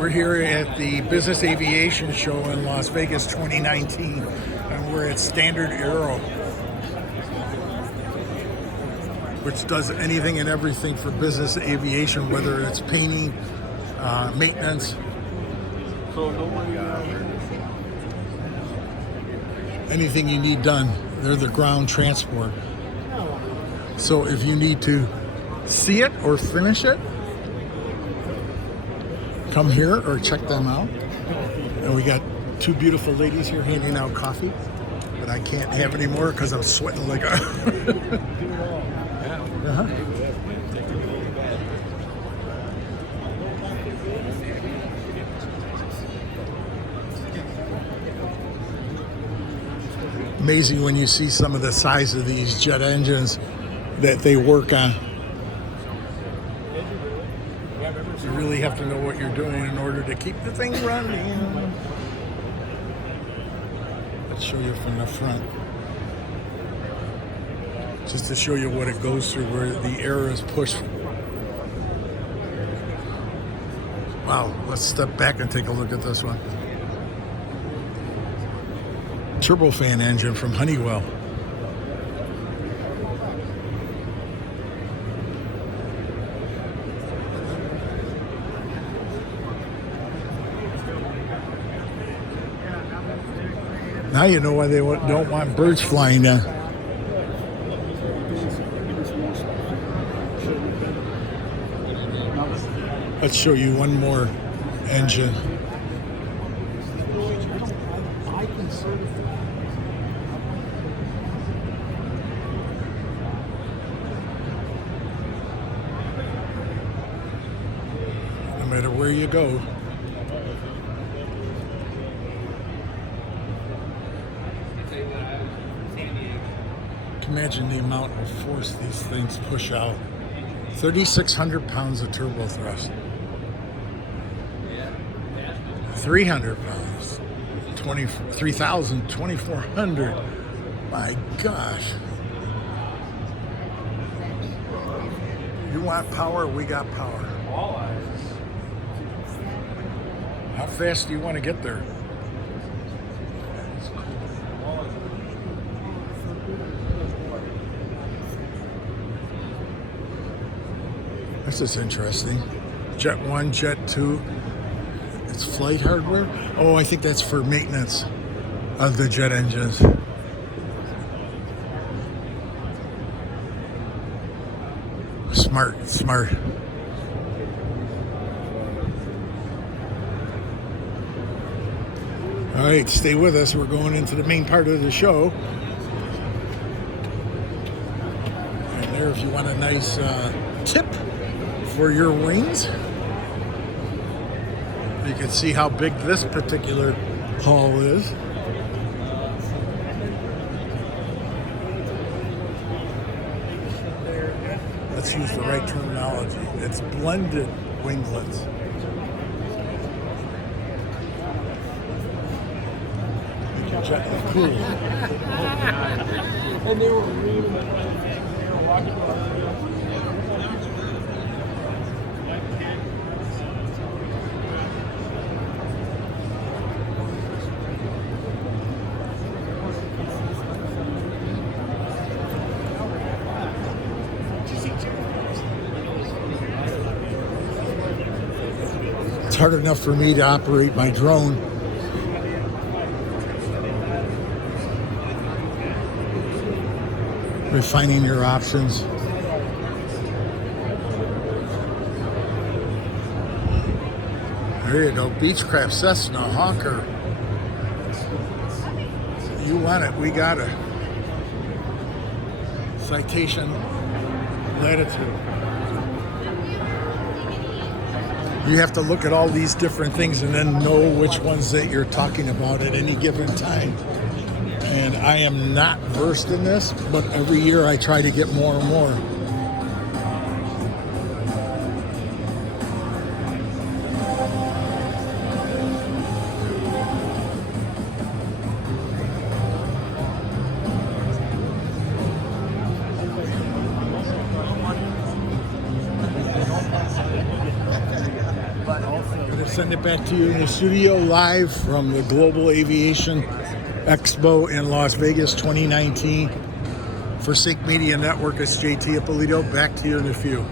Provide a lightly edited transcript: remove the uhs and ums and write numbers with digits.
We're here at the Business Aviation Show in Las Vegas 2019, and we're at Standard Aero, which does anything and everything for business aviation, whether it's painting, maintenance, anything you need done. They're the ground transport. So if you need to see it or finish it, come here or check them out. And we got two beautiful ladies here handing out coffee, but I can't have any more because I'm sweating like a... Amazing when you see some of the size of these jet engines that they work on. You really have to know what you're doing in order to keep the thing running. Let's show you from the front. Just to show you what it goes through, where the air is pushed. Wow, let's step back and take a look at this one. Turbofan engine from Honeywell. Now you know why they don't want birds flying down. Let's show you one more engine. No matter where you go. Imagine the amount of force these things push out. 3,600 pounds of turbo thrust. 300 pounds. 3,000, 2,400. My gosh. You want power? We got power. How fast do you want to get there? This is interesting. Jet 1, Jet 2. It's flight hardware. Oh, I think that's for maintenance of the jet engines. Smart. All right, stay with us. We're going into the main part of the show. And there, if you want a nice tip for your wings, you can see how big this particular hull is. Let's use the right terminology. It's blended winglets. Cool. And they were walking around. It's hard enough for me to operate my drone. Refining your options. There you go, Beechcraft, Cessna, Hawker. You want it, we got it. Citation, latitude. You have to look at all these different things and then know which ones that you're talking about at any given time. And I am not versed in this, but every year I try to get more and more. send it back to you in the studio live from the Global Aviation Expo in Las Vegas 2019. For Sync Media Network, it's JT Ippolito. Back to you in a few.